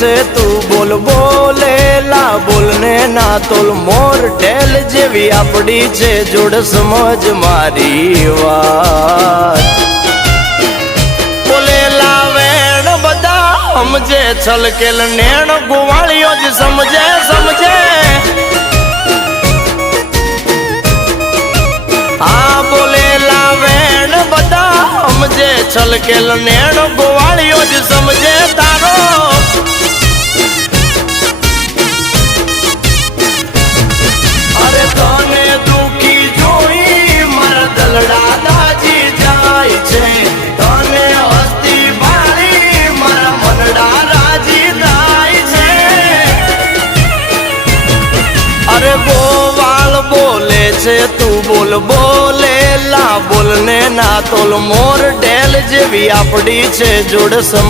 છે તું બોલ બોલેલા બોલને ના તોલ મોર ઢેલ જેવી આપડી છે જોડ સમજ મારી વાત બોલેલા વેણ બધા સમજે છલકેલ નેણ ગોવાળીઓ જ સમજે સમજે હા બોલેલા વેણ બધા સમજે છલકેલ નેણ ગોવાળીઓ જ સમજે તારો અરે તને દુખી જોઈ મારા દલડા દાજી જાય છે તને હસ્તી ભાળી મારા મનડા રાજી થાય છે અરે ગોવાળ બોલે છે તું બોલ બોલેલા બોલને ના તોલ મોર ઢેલ જેવી આપડી છે જોડ સમ